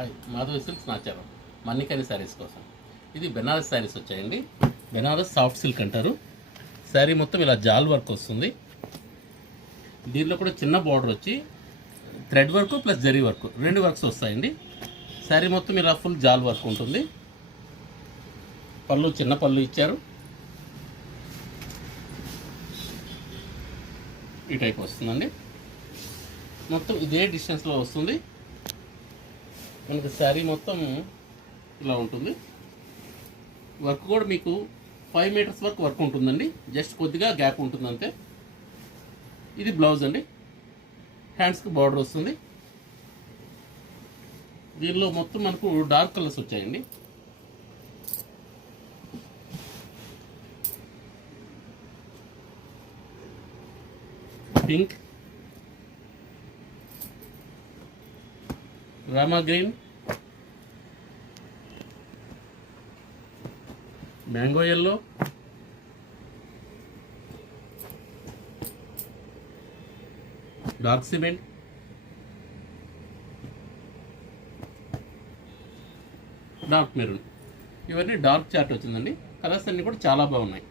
Hi, Madhavi silks Nacharam మన్నికని saris కోసం. ఇది బెనారస్ శారీస్ వచ్చాయండి. బెనారస్ సాఫ్ట్ సిల్క్ అంటారు. శారీ మొత్తం ఇలా జాల్ వర్క్ వస్తుంది. దీనిలో కూడా చిన్న బార్డర్ వచ్చి thread work plus zari work రెండు వర్క్స్ వస్తాయండి. శారీ మొత్తం ఇలా ఫుల్ జాల్ వర్క్ ఉంటుంది. పళ్ళు చిన్న పళ్ళు ఇచ్చారు. ఈ టైప్ వస్తుందండి. మొత్తం ఇదే డిస్టెన్స్లో వస్తుంది. మనకి శారీ మొత్తం ఇలా ఉంటుంది. వర్క్ కూడా మీకు 5 మీటర్స్ వరకు వర్క్ ఉంటుందండి. జస్ట్ కొద్దిగా గ్యాప్ ఉంటుంది అంతే. ఇది బ్లౌజ్ అండి. హ్యాండ్స్కి బార్డర్ వస్తుంది. దీనిలో మొత్తం మనకు డార్క్ కలర్స్ వచ్చాయండి. Pink, Rama green, mango yellow, dark cement, dark maroon. ఇవన్నీ డార్క్ చార్ట్ వచ్చిందండి. కలర్స్ అన్నీ కూడా చాలా బాగున్నాయి.